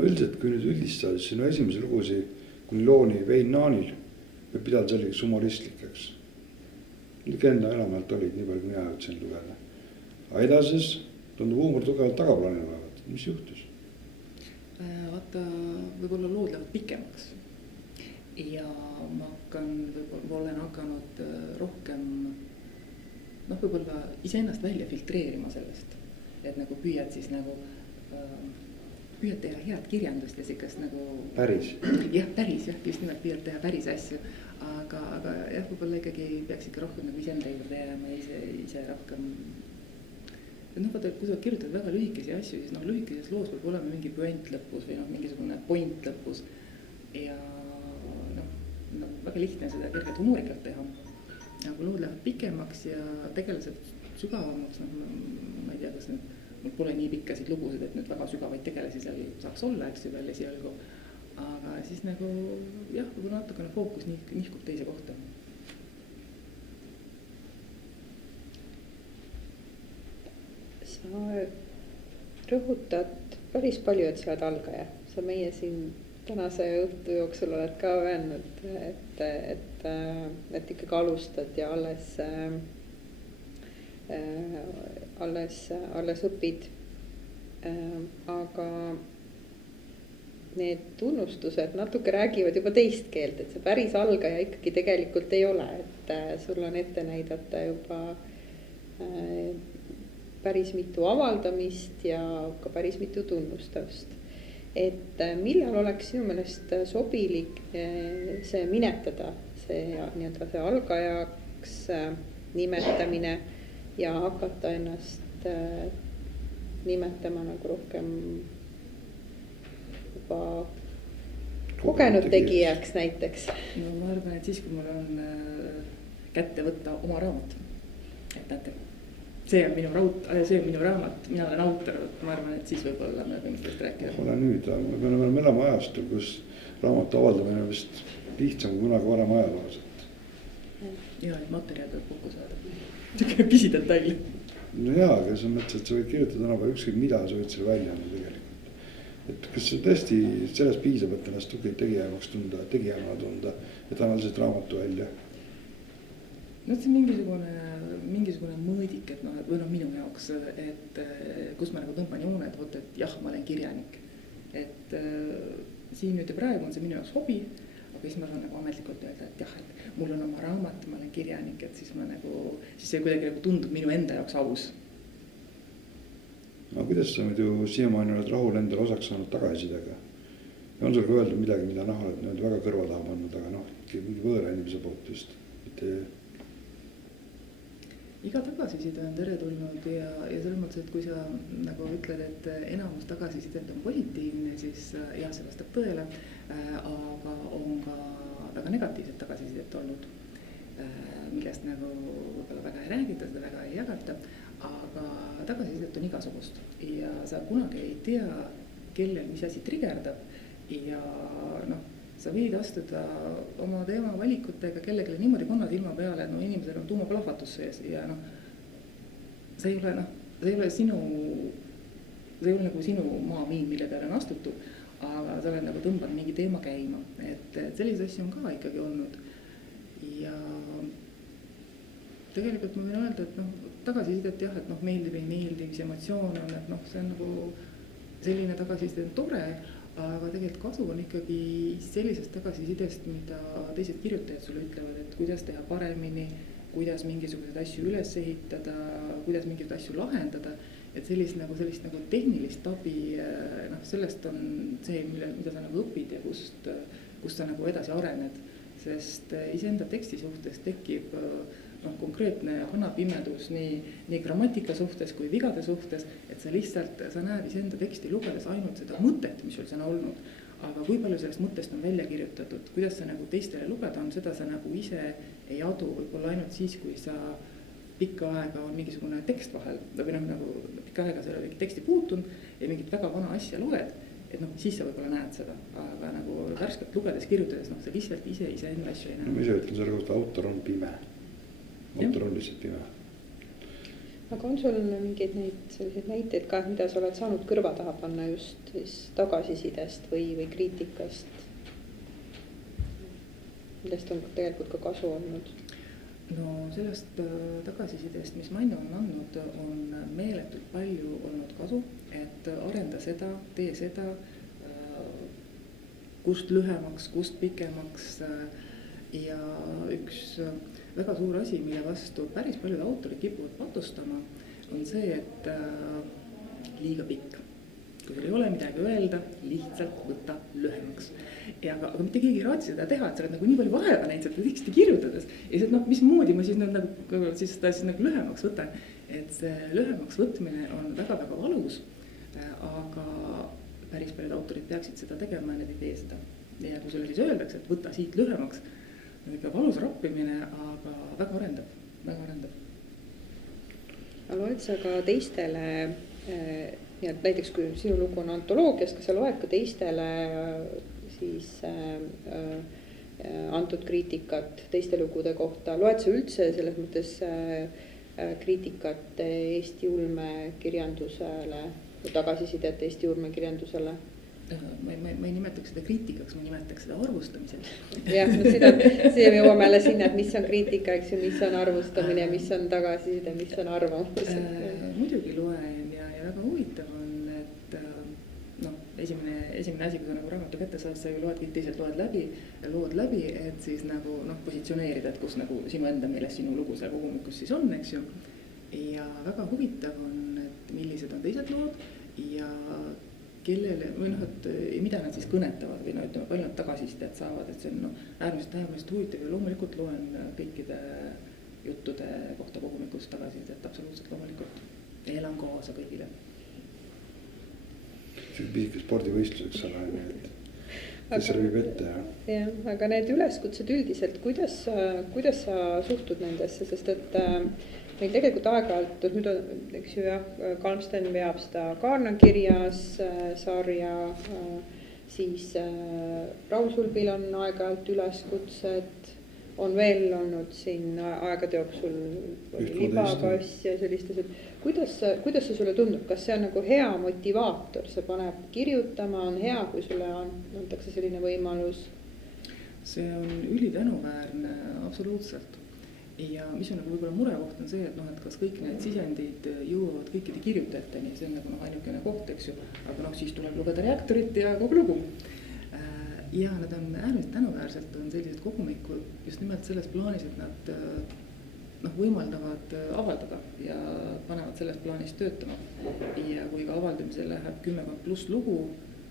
Üldiselt, kui nüüd üldistada, siis sinu esimese lugusi kuni looni Vein Naanil ja pidada selliseks humoristlikeks. Legenda enamalt olid, nii palju kui mina jõudsin lugeda. Aga edases tundub huumor tugevalt tagaplaanil olevat. Mis juhtus? Vaata, võib-olla lood lähevad pikemaks. Ja ma olen hakanud rohkem võib-olla iseennast välja filtreerima sellest. Et püüad siis püüad teha head kirjandust ja sikast Päris? Jah, päris, just nimelt püüad teha päris asju. Aga jah, võib-olla ikkagi peaks ikka rohkem iseenda juurde jääma ise rohkem. Vaata, kui sa kirjutad väga lühikesi asju, siis lühikeses loos peab olema mingi point lõpus või mingisugune point lõpus. Ja väga lihtne seda kergelt humoorikalt teha. Ja kui lood lähevad pikemaks ja tegelased sügavamaks, ma ei tea, kas mul pole nii pikkasid lugusid, et nüüd väga sügavaid tegelasi seal saaks olla, eks ju veel esialgu. Aga siis jah, võib-olla natukene fookus nihkub teise kohta. Sa rõhutad päris palju, et sa oled algaja. Sa meie siin tänase õhtu jooksul oled ka öelnud, et ikkagi alustad ja alles õpid. Aga need tunnustused natuke räägivad juba teist keelt, et see päris algaja ikkagi tegelikult ei ole, et sul on ette näidata juba päris mitu avaldamist ja ka päris mitu tunnustust. Et millal oleks sinu meelest sobilik see minetada, see algajaks nimetamine ja hakata ennast nimetama rohkem juba kogenud tegijaks näiteks? No ma arvan, et siis, kui mul on kätte võtta oma raamat, et näete, see on minu raamat, mina olen autor, ma arvan, et siis võib-olla me võime sellest rääkida. Ole nüüd, me peame elama ajastul, kus raamatu avaldamine on vist lihtsam kui kunagi varem ajaloos. Ja, et materjal peab kokku saada. Tükene pisidetail. No jaa, aga sa mõtlesid, et sa võid kirjutada tänapäeval ükskõik mida, sa võid selle välja anda tegelikult. Et kas see tõesti sellest piisab, et ennast tugev tegijamaks tunda, et annad lihtsalt raamatu välja? No see on mingisugune mingisugune mõõdik, et noh, või noh, minu jaoks, et kus ma nagu tõmban joone, et vot, et jah, ma olen kirjanik. Et siin nüüd ja praegu on see minu jaoks hobi, aga siis ma saan nagu ametlikult öelda, et jah, et mul on oma raamat, ma olen kirjanik, et siis ma nagu, siis see kuidagi nagu tundub minu enda jaoks aus. No kuidas sa muidu siiamaani oled Rahul endale osaks saanud tagasisidega? Ja on sul ka öeldud midagi, mida noh, oled nüüd väga kõrva taha pannud, aga noh, mingi võõra inimese poolt just, mitte... Iga tagasiside on teretulnud ja selles mõttes, et kui sa nagu ütled, et enamus tagasisidet on positiivne, siis jah, see vastab tõele, aga on ka väga negatiivset tagasisidet olnud, millest nagu väga ei räägita, seda väga ei jagata, aga tagasisidet on igasugust ja sa kunagi ei tea, kellel mis asi trigerdab ja noh, sa võid astuda oma teema valikutega kellelegi niimoodi panna silma peale, et no inimesel on tuumaplahvatus sees ja noh, see ei ole nagu sinu maamiin, mille peale on astutud, aga sa oled nagu tõmbanud mingi teema käima, et selliseid asju on ka ikkagi olnud ja tegelikult ma võin öelda, et noh, tagasisidet jah, et noh, meeldib, ei meeldi, mis emotsioon on, et noh, see on nagu selline tagasiside on tore, aga tegelikult kasu on ikkagi sellisest tagasisidest, mida teised kirjutajad sulle ütlevad, et kuidas teha paremini, kuidas mingisuguseid asju üles ehitada, kuidas mingeid asju lahendada, et sellist nagu tehnilist abi, noh, sellest on see, mida sa nagu õpid ja kust sa nagu edasi arened, sest iseenda teksti suhtes tekib noh, konkreetne kanapimedus nii grammatika suhtes kui vigade suhtes, et sa näed iseenda teksti lugedes ainult seda mõtet, mis sul sõna olnud, aga kui palju sellest mõttest on välja kirjutatud, kuidas sa nagu teistele lugeda on, seda sa nagu ise ei adu, võib-olla ainult siis, kui sa pikka aega on mingisugune tekst vahel, või noh, nagu pikka aega sa ei ole mingi teksti puutunud ja mingit väga vana asja loed, et noh, siis sa võib-olla näed seda, aga nagu värskelt lugedes, kirjutades, noh, sa lihtsalt iseenda asju ei näe. No, ma ise ütlen selle kohta, autor on pime. Autor on lihtsalt pime. Aga on sul mingeid selliseid näiteid ka, mida sa oled saanud kõrva taha panna just siis tagasisidest või kriitikast, millest on tegelikult ka kasu olnud? No sellest tagasisidest, mis ma enne olen andnud, on meeletult palju olnud kasu, et arenda seda, tee seda, kust lühemaks, kust pikemaks ja üks väga suur asi, mille vastu päris paljud autorid kipuvad patustama, on see, et liiga pikk. Kui sul ei ole midagi öelda, lihtsalt võtta lühemaks. Aga mitte keegi ei raatsi seda teha, et sa oled nagu nii palju vaeva näinud seda teksti kirjutades. Ja see, noh, mismoodi ma siis nagu lühemaks võtan. Et see lühemaks võtmine on väga-väga valus, aga päris paljud autorid peaksid seda tegema ja need ei tee seda. Ja kui sulle siis öeldakse, et võta siit lühemaks, on ikka valus rappimine, aga väga arendab. Loed sa ka teistele, näiteks kui sinu lugu on antoloogias, kas sa loed ka teistele siis antud kriitikat teiste lugude kohta? Loed sa üldse selles mõttes kriitikat Eesti ulmekirjandusele, tagasisidet Eesti ulmekirjandusele? Ma ei nimetaks seda kriitikaks, ma nimetaks seda arvustamiseks. Jah, siia me jõuame jälle sinna, et mis on kriitika, eks ju, mis on arvustamine, mis on tagasiside, mis on arvamus. Muidugi loen ja väga huvitav on, et noh, esimene asi, kui sa nagu raamatu kätte saad, sa ju loed, kõik teised lood läbi, et siis nagu noh, positsioneerida, et kus nagu sinu enda meeles sinu lugu seal kogumikus siis on, eks ju. Ja väga huvitav on, et millised on teised lood ja kellele või noh, et mida nad siis kõnetavad või no ütleme, palju nad tagasisidet saavad, et see on äärmiselt huvitav ja loomulikult loen kõikide juttude kohta kogumikus tagasisidet absoluutselt loomulikult ja elan kaasa kõigile. See pisike spordivõistluseks aga, kes rõvib ette. Ja, aga need üleskutsed üldiselt, kuidas sa suhtud nendesse, sest et meil tegelikult aeg-ajalt, nüüd on, eks ju jah, Kalmsten veab seda Kaarna kirjas sarja, siis Raul Sulbil on aeg-ajalt üleskutsed, on veel olnud siin aegade jooksul libakass ja sellistes, et kuidas see sulle tundub, kas see on nagu hea motivaator, see paneb kirjutama, on hea, kui sulle antakse selline võimalus? See on ülitänuväärne, absoluutselt. ja mis on nagu võib-olla murekoht on see, et noh, et kas kõik need sisendid jõuavad kõikide kirjutajateni, see on nagu noh, ainukene koht, eks ju. Aga noh, siis tuleb lugeda reaktorit ja kogu lugu. Ja nad on äärmiselt tänuväärselt on sellised kogumikud just nimelt selles plaanis, et nad noh, võimaldavad avaldada ja panevad selles plaanis töötama. Ja kui ka avaldamisel läheb 10+ lugu,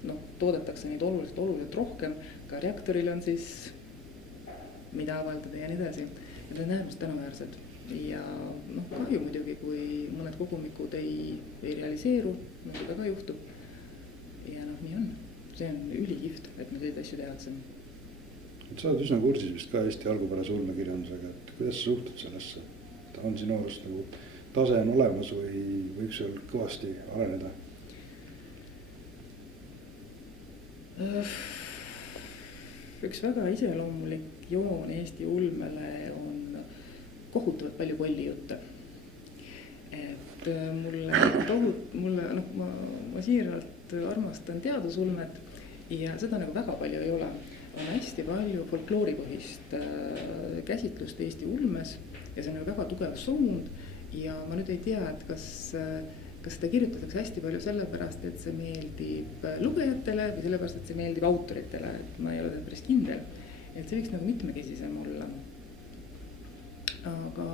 noh, toodetakse neid oluliselt rohkem, ka reaktoril on siis mida avaldada ja nii edasi. Need on äärmiselt tänuväärsed ja noh, kahju muidugi, kui mõned kogumikud ei realiseeru, nagu ta ka juhtub. Ja noh, nii on, see on ülikihvt, et me selliseid asju tehakse. Sa oled üsna kursis vist ka Eesti algupärase ulmekirjandusega, et kuidas sa suhtud sellesse? Ta on sinu arust nagu tase on olemas või võiks seal kõvasti areneda? Üks väga iseloomulik joon Eesti ulmele on kohutavalt palju kollijutte. Et mulle noh, ma siiralt armastan teadusulmet ja seda nagu väga palju ei ole. On hästi palju folklooripõhist käsitlust Eesti ulmes ja see on nagu väga tugev sound ja ma nüüd ei tea, et kas seda kirjutatakse hästi palju sellepärast, et see meeldib lugejatele või sellepärast, et see meeldib autoritele, et ma ei ole päris kindel, et see võiks nagu mitmekesisem olla. Aga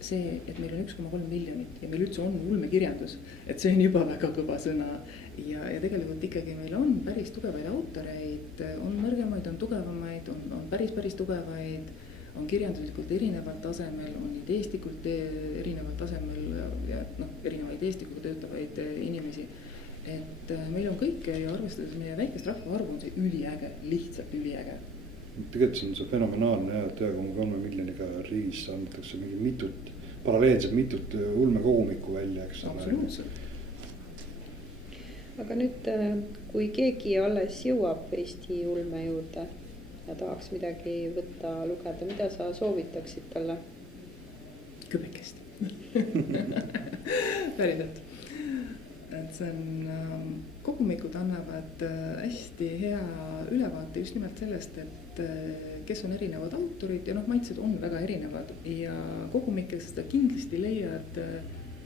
see, et meil on 1,3 miljonit ja meil üldse on ulmekirjandus, et see on juba väga kõva sõna ja tegelikult ikkagi meil on päris tugevaid autoreid, on nõrgemaid, on tugevamaid, on päris tugevaid, on kirjanduslikult erineval tasemel, on ideestikult erineval tasemel ja noh, erinevaid eestikuga töötavaid inimesi. Et meil on kõike ja arvestades meie väikest rahvaarvu on see üliäge, lihtsalt üliäge. Tegelikult see on see fenomenaalne, et 1,3 miljoniga riigis antakse mingi paralleelselt mitut ulmekogumikku välja, eks. Absoluutselt. Aga nüüd, kui keegi alles jõuab Eesti ulme juurde ja tahaks midagi võtta, lugeda, mida sa soovitaksid talle? Kübekest. Päriselt. Et see on, kogumikud annavad hästi hea ülevaate just nimelt sellest, et kes on erinevad autorid ja noh, maitsed on väga erinevad ja kogumikest seda kindlasti leiad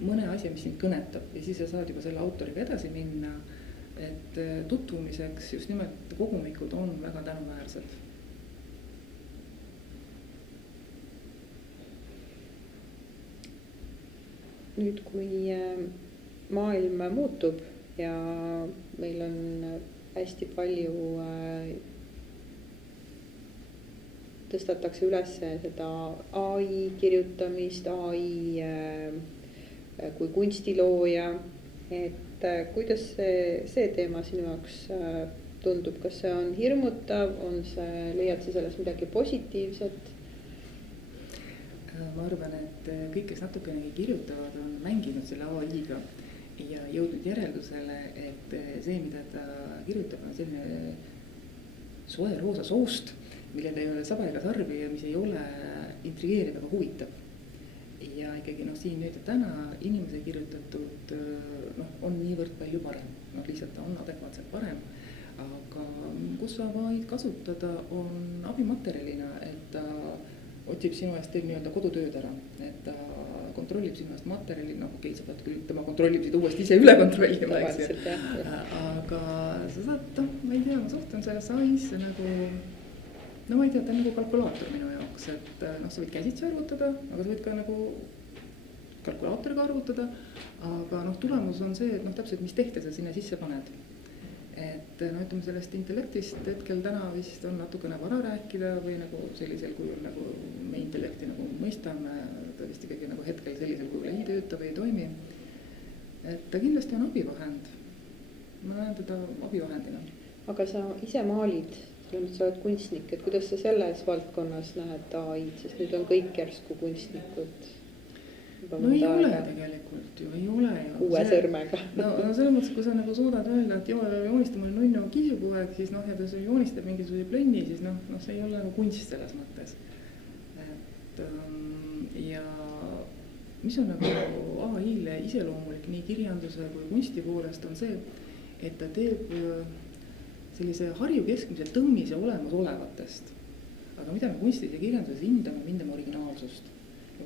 mõne asja, mis sind kõnetab ja siis sa saad juba selle autoriga edasi minna. Et tutvumiseks just nimelt kogumikud on väga tänuväärsed. Nüüd, kui maailm muutub ja meil on hästi palju tõstatakse üles seda AI kirjutamist, AI kui kunstilooja, et kuidas see teema sinu jaoks tundub, kas see on hirmutav, leiad sa selles midagi positiivset? Ma arvan, et kõik, kes natukene kirjutavad, on mänginud selle AI-ga ja jõudnud järeldusele, et see, mida ta kirjutab, on selline soe roosa soost, millel ei ole saba ega sarvi ja mis ei ole intrigeeriv ega huvitav. Ja ikkagi siin nüüd ja täna inimese kirjutatud on niivõrd palju parem, lihtsalt ta on adekvaatselt parem, aga kus sa vaid kasutada on abimaterjalina, et ta otsib sinu eest teeb nii-öelda kodutööd ära, et ta kontrollib sinu eest materjali, sa pead küll, tema kontrollib seda uuesti ise üle kontrollima, eks ju. Aga sa saad, ma ei tea, ma suhtun sellesse AI-sse nagu, ma ei tea, ta on nagu kalkulaator minu jaoks, et sa võid käsitsi arvutada, aga sa võid ka nagu kalkulaatoriga arvutada, aga tulemus on see, et täpselt mis tehte sa sinna sisse paned. Et ütleme sellest intellektist hetkel täna vist on natukene vara rääkida või nagu sellisel kujul nagu me intellekti nagu mõistame, ta vist ikkagi nagu hetkel sellisel kujul ei tööta või ei toimi. Et ta kindlasti on abivahend. Ma näen teda abivahendina. Aga sa ise maalid, sa oled kunstnik, et kuidas sa selles valdkonnas näed AI-d, sest nüüd on kõik järsku kunstnikud? No ei ole tegelikult ju, ei ole ju. Uue sõrmega. No selles mõttes, kui sa nagu suudad öelda, et joonista mulle nunnu kiisu kogu aeg, siis ja ta joonistab mingisuguse plönni, siis see ei ole nagu kunst selles mõttes. Et ja mis on nagu AI-le iseloomulik nii kirjanduse kui kunsti poolest on see, et ta teeb sellise harju keskmise tõmmise olemasolevatest. Aga mida me kunstis ja kirjanduses hindame originaalsust.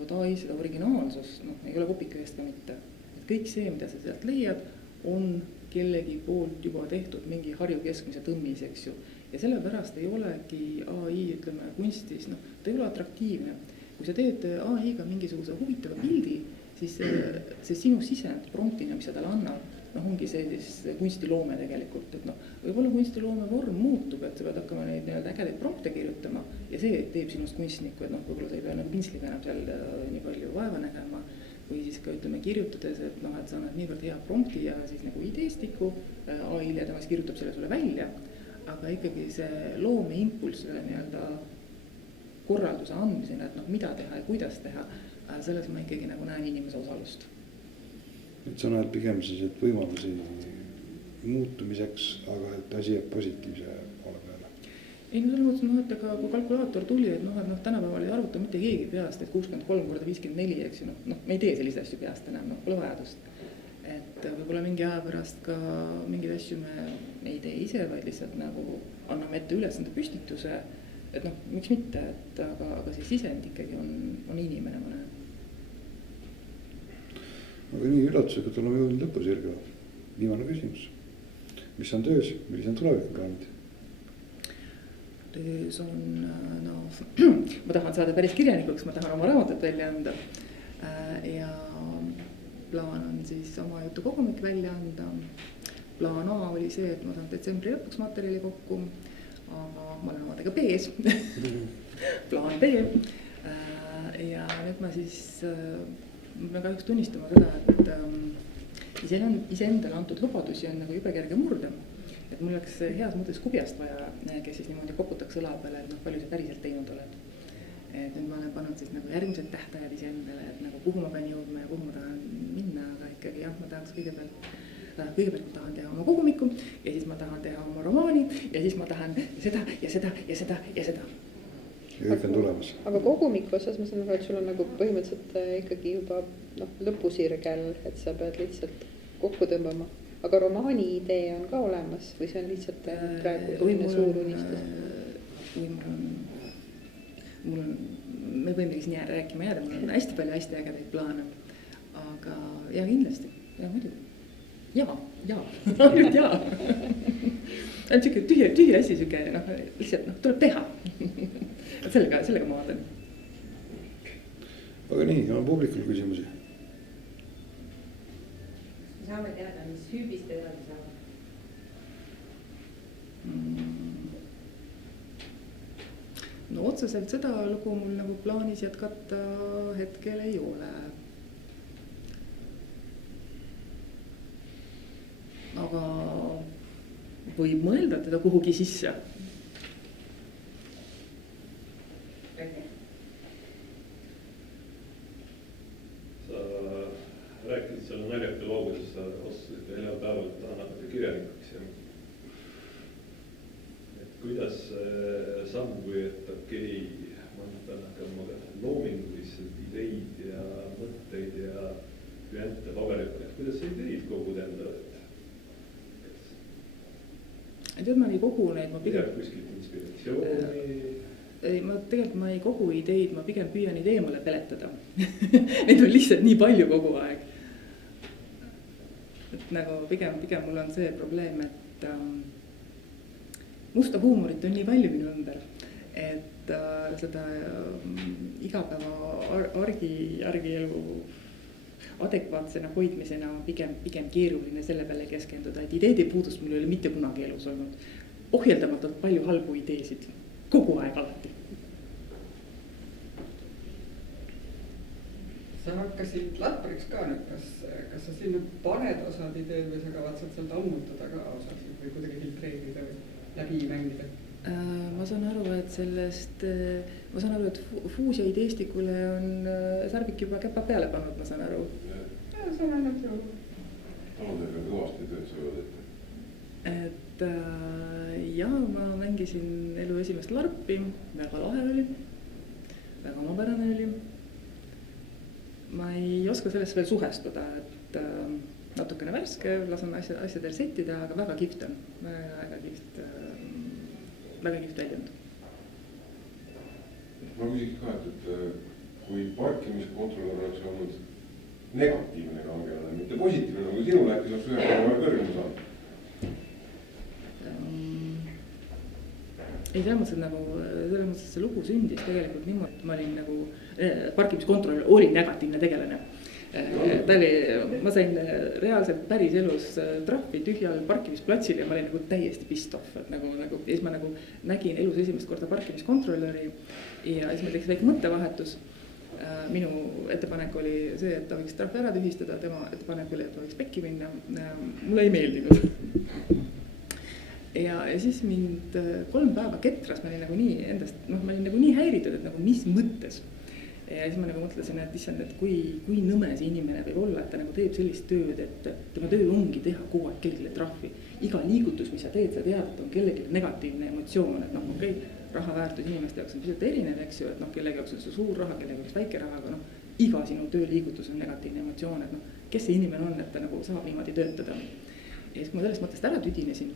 tegelikult ai seda originaalsust, noh, ei ole kopika eest ka mitte. Et kõik see, mida sa sealt leiad, on kellegi poolt juba tehtud mingi Harju keskmise tõmmis, eks ju. Ja sellepärast ei olegi ai, ütleme, kunstis, noh, ta ei ole atraktiivne. Kui sa teed ai-ga mingisuguse huvitava pildi, siis see sinu sisend promptina, mis sa talle annab, noh, ongi see siis kunstiloome tegelikult, et noh, võib-olla kunstiloome vorm muutub, et sa pead hakkama neid nii-öelda ägedaid prompte kirjutama ja see teeb sinust kunstnikku, et noh, võib-olla sa ei pea nagu pintsliga enam seal nii palju vaeva nägema või siis ka ütleme kirjutades, et noh, et sa annad niivõrd hea prompti ja siis nagu ideestiku ai-le ja tema siis kirjutab selle sulle välja, aga ikkagi see loome impulss selle nii-öelda korralduse andmisena, et noh, mida teha ja kuidas teha, selles ma ikkagi nagu näen inimese osalust. Et sa näed pigem siis, et võimalusi muutumiseks, aga et asi jääb positiivse poole peale. Ei, no selles mõttes, noh, et aga kui kalkulaator tuli, et noh, tänapäeval ei arvuta mitte keegi peast, et 63/54, eks ju, noh, me ei tee sellise asju peast enam, noh, pole vajadust. Et võib-olla mingi aja pärast ka mingid asju me ei tee ise, vaid lihtsalt nagu anname ette ülesande püstituse, et noh, miks mitte, et aga see sisend ikkagi on inimene, ma näen. Aga nii üllatusega oleme jõudnud lõpusirgele. Viimane küsimus. Mis on töös, millised on tulevikuplaanid? Töös on, no, ma tahan saada päris kirjanikuks, ma tahan oma raamatut välja anda. Ja plaan on siis oma jutukogumik välja anda. Plaan A oli see, et ma saan detsembri lõpuks materjali kokku, aga ma olen omadega B-s. Plaan B. Ja nüüd ma siis ma kahjuks tunnistama seda, et iseendale antud lubadusi on nagu jube kerge murda. Et mul oleks heas mõttes kubjast vaja, kes siis niimoodi koputaks õla peale, et noh, palju see päriselt teinud oled. Et nüüd ma olen pannud siis nagu järgmised tähtajad iseendale, et nagu kuhu ma pean jõudma ja kuhu ma tahan minna, aga ikkagi jah, ma tahaks kõigepealt ma tahan teha oma kogumiku ja siis ma tahan teha oma romaani ja siis ma tahan seda ja seda ja seda ja seda. Ja kõik on tulemas. Aga kogumiku osas ma saan aru, et sul on nagu põhimõtteliselt ikkagi juba noh, lõpusirgel, et sa pead lihtsalt kokku tõmbama. Aga romaani idee on ka olemas või see on lihtsalt praegu suur unistus? Mul on, me võimegi siin rääkima jääda, mul on hästi palju hästi ägedaid plaane. Aga ja kindlasti, ja muidugi. Ja, ainult ja. On siuke tühi asi, siuke, noh, lihtsalt noh, tuleb teha. Et sellega ma vaatan. Aga nii, on publikul küsimusi. Saame teada, mis hüübist edasi saab? No otseselt seda lugu mul nagu plaanis jätkata hetkel ei ole. Aga võib mõelda teda kuhugi sisse. Sa rääkisid seal naljaka loo, kuidas sa otsustasid heal päeval, et tahad hakata kirjanikuks ja et kuidas samm, kui et okei, ma pean hakkama loomingulised ideid ja mõtteid ja püente paberit, et kuidas sa ideid kogud endale? Et ma ei kogu neid, ma pigem... Kuskilt inspiratsiooni? Ei, tegelikult ma ei kogu ideid, ma pigem püüan neid eemale peletada. Neid on lihtsalt nii palju kogu aeg. Et nagu pigem mul on see probleem, et musta huumorit on nii palju minu ümber, et seda igapäeva argielu adekvaatsena hoidmisena pigem keeruline selle peale keskenduda, et ideede puudust mul ei ole mitte kunagi elus olnud. Ohjeldamatult palju halbu ideesid, kogu aeg alati. Sa hakkasid lappariks ka nüüd, kas sa sinna paned osad ideed või sa kavatsed sealt ammutada ka osasid või kuidagi filtreerida või läbi mängida? Ma saan aru, et Fuusia ideestikule on Sarvik juba käpa peale pannud, ma saan aru. See on ainult ju. Taludega kõvasti tööd sõjad ette. Et jah, ma mängisin elu esimest larpi, väga lahe oli, väga omapärane oli. Ma ei oska sellest veel suhestuda, et natukene värske, lasen asjadel settida, aga väga kihvt on, väga kihvt väljund. Ma küsiks ka, et kui parkimiskontrolör oleks olnud negatiivne kangelane, mitte positiivne, nagu sinul äkki oleks 9 kõrgema saanud? Ei, selles mõttes, et see lugu sündis tegelikult niimoodi, et ma olin nagu parkimiskontroll oli negatiivne tegelane. Ma sain reaalselt päris elus trahvi tühjal parkimisplatsil ja ma olin nagu täiesti pissed off, et nagu ja siis ma nagu nägin elus esimest korda parkimiskontrolöri ja siis meil tekkis väike mõttevahetus. Minu ettepanek oli see, et ta võiks trahvi ära tühistada, tema ettepanek oli, et ta võiks pekki minna. Mulle ei meeldinud. Ja siis mind 3 päeva ketras, ma olin nagu nii endast, ma olin nagu nii häiritud, et nagu mis mõttes. Ja siis ma nagu mõtlesin, et issand, et kui nõme see inimene võib olla, et ta nagu teeb sellist tööd, et tema töö ongi teha kogu aeg kellelegi trahvi. Iga liigutus, mis sa teed, sa tead, et on kellelegi negatiivne emotsioon, et okei, raha väärtus inimeste jaoks on pisut erinev, eks ju, et kellegi jaoks on see suur raha, kellegi jaoks väike raha, aga iga sinu tööliigutus on negatiivne emotsioon, et kes see inimene on, et ta nagu saab niimoodi töötada. Ja siis kui ma sellest mõttest ära tüdinesin,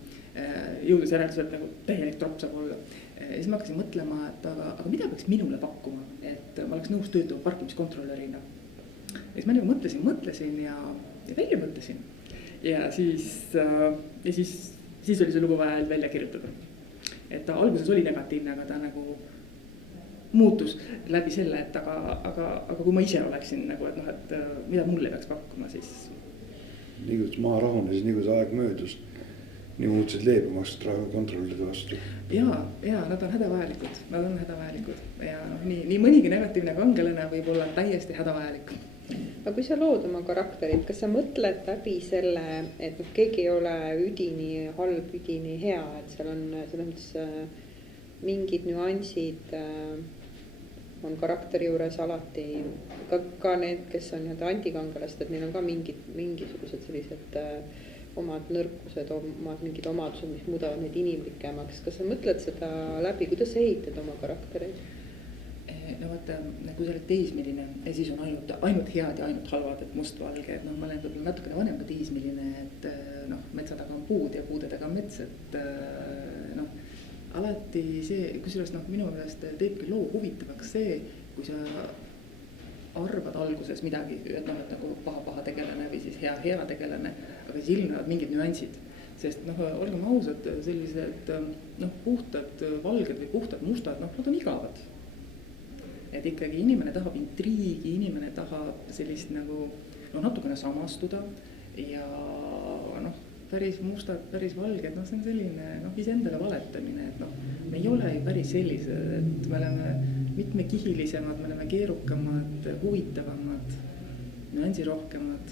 jõudis järeldusel nagu täielik tropp saab olla. Ja siis ma hakkasin mõtlema, et aga mida peaks minule pakkuma, et ma oleks nõus töötama parkimiskontrolörina. Ja siis ma nagu mõtlesin ja välja mõtlesin. Ja siis oli see lugu vaja välja kirjutada. Et ta alguses oli negatiivne, aga ta nagu muutus läbi selle, et aga kui ma ise oleksin nagu, et mida mulle peaks pakkuma, siis nii kui maa rahunes, nii kui see aeg möödus, nii muutusid leebemaks kontrollide vastu. Ja nad on hädavajalikud ja nii mõnigi negatiivne kangelane võib olla täiesti hädavajalik. Aga kui sa lood oma karakterit, kas sa mõtled läbi selle, et keegi ei ole üdini halb, üdini hea, et seal on selles mõttes mingid nüansid on karakteri juures alati, ka need, kes on antikangelast, et neil on ka mingisugused sellised omad nõrkused, mingid omadused, mis muudavad neid inimlikemaks. Kas sa mõtled seda läbi, kuidas sa ehitad oma karaktereid? No vaata, kui sa oled teismeline ja siis on ainult head ja ainult halvad, et mustvalge, et ma olen võib-olla natukene vanem ka teismeline, et metsa taga on puud ja puude taga on mets, et alati see, kusjuures minu meelest teebki loo huvitavaks see, kui sa arvad alguses midagi, et nagu paha tegelane või siis hea tegelane, aga siis ilmnevad mingid nüansid. Sest olgem ausad, sellised puhtad valged või puhtad mustad, nad on igavad. Et ikkagi inimene tahab intriigi, inimene tahab sellist nagu natukene samastuda ja päris mustad, päris valged, see on selline iseendale valetamine, et me ei ole ju päris sellised, et me oleme mitmekihilisemad, me oleme keerukamad, huvitavamad, nüansirohkemad.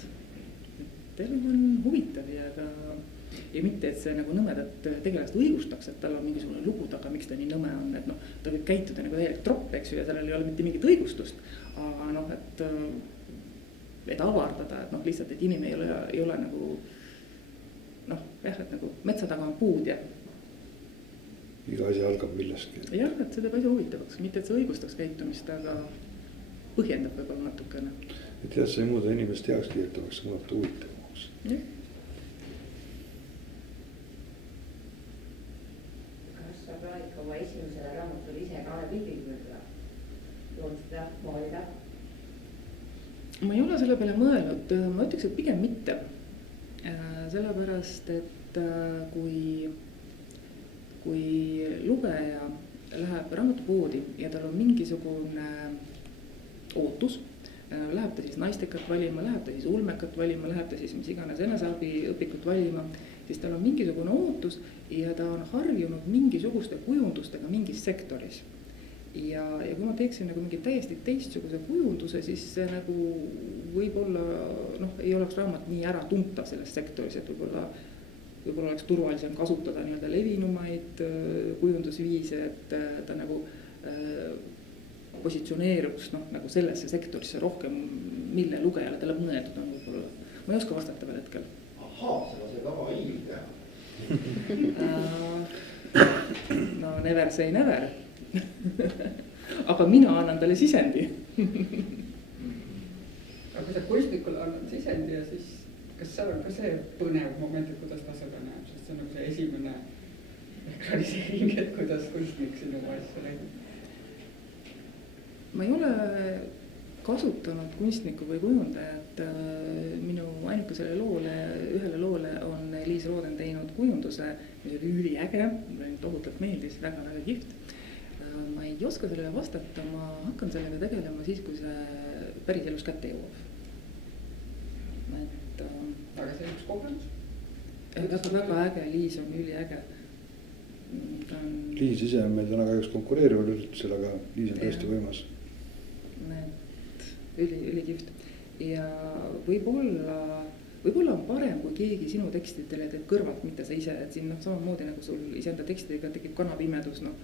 Elu on huvitav ja mitte, et see nagu nõmedat tegelast õigustaks, et tal on mingisugune lugu taga, miks ta nii nõme on, et ta võib käituda nagu täielik tropp, eks ju, ja sellel ei ole mitte mingit õigustust, aga et avardada, et lihtsalt, et inimene ei ole nagu et nagu metsa taga on puud ja iga asi algab millestki. Jah, et see teeb asja huvitavaks, mitte et see õigustaks käitumist, aga põhjendab võib-olla natukene. Et jah, see ei muuda inimest heaks kirjutavaks, muudab ta huvitavaks. Kas sa plaanid ka oma esimesele raamatule ise ka pildi joonstada, maalida? Ma ei ole selle peale mõelnud, ma ütleks, et pigem mitte. Sellepärast, et kui lugeja läheb raamatupoodi ja tal on mingisugune ootus, läheb ta siis naistekat valima, läheb ta siis ulmekat valima, läheb ta siis mis iganes eneseabiõpikut valima, siis tal on mingisugune ootus ja ta on harjunud mingisuguste kujundustega mingis sektoris. Ja kui ma teeksin nagu mingi täiesti teistsuguse kujunduse, siis see nagu võib-olla ei oleks raamat nii ära tuntav selles sektoris, et võib-olla oleks turvalisem kasutada nii-öelda levinumaid kujundusviise, et ta nagu positsioneeruks nagu sellesse sektorisse rohkem, mille lugejale talle mõeldud on võib-olla. Ma ei oska vastata veel hetkel. Seda see väga ilmi teha. Never say never. Aga mina annan talle sisendi. Aga kui sa kunstnikule annad sisendi ja siis kas seal on ka see põnev moment, et kuidas ta seda näeb, sest see on nagu see esimene ekraniseering, et kuidas kunstnik sinu asja leidnud? Ma ei ole kasutanud kunstnikku või kujundajat. minu ainukesele loole, ühele loole on Liis Rooden teinud kujunduse, mis oli üliäge, mulle tohutult meeldis, väga-väga kihvt. ma ei oska sellele vastata, ma hakkan sellega tegelema siis, kui see päriselus kätte jõuab. et aga see üks kogemus? väga äge, Liis on üliäge. Liis ise on meil täna kahjuks konkureerival üritusel, aga Liis on tõesti võimas. ülikihvt ja võib-olla on parem, kui keegi sinu tekstidele teeb kõrvalt, mitte sa ise, et siin noh, samamoodi nagu sul iseenda tekstidega tekib kanapimedus, noh,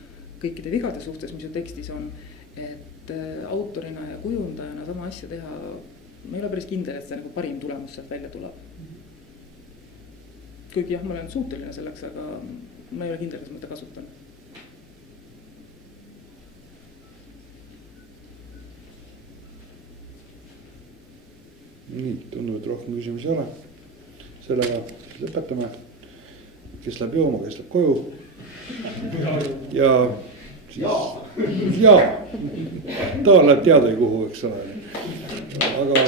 kõikide vigade suhtes, mis su tekstis on, et autorina ja kujundajana sama asja teha, ma ei ole päris kindel, et see nagu parim tulemus sealt välja tuleb. Kuigi jah, ma olen suuteline selleks, aga ma ei ole kindel, kas ma seda kasutan. Nii, tundub, et rohkem küsimusi ei ole. Sellega lõpetame. Kes läheb jooma, kes läheb koju. Ja siis, ta läheb teada ei kuhu, eks ole. Aga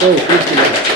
koju Kristile.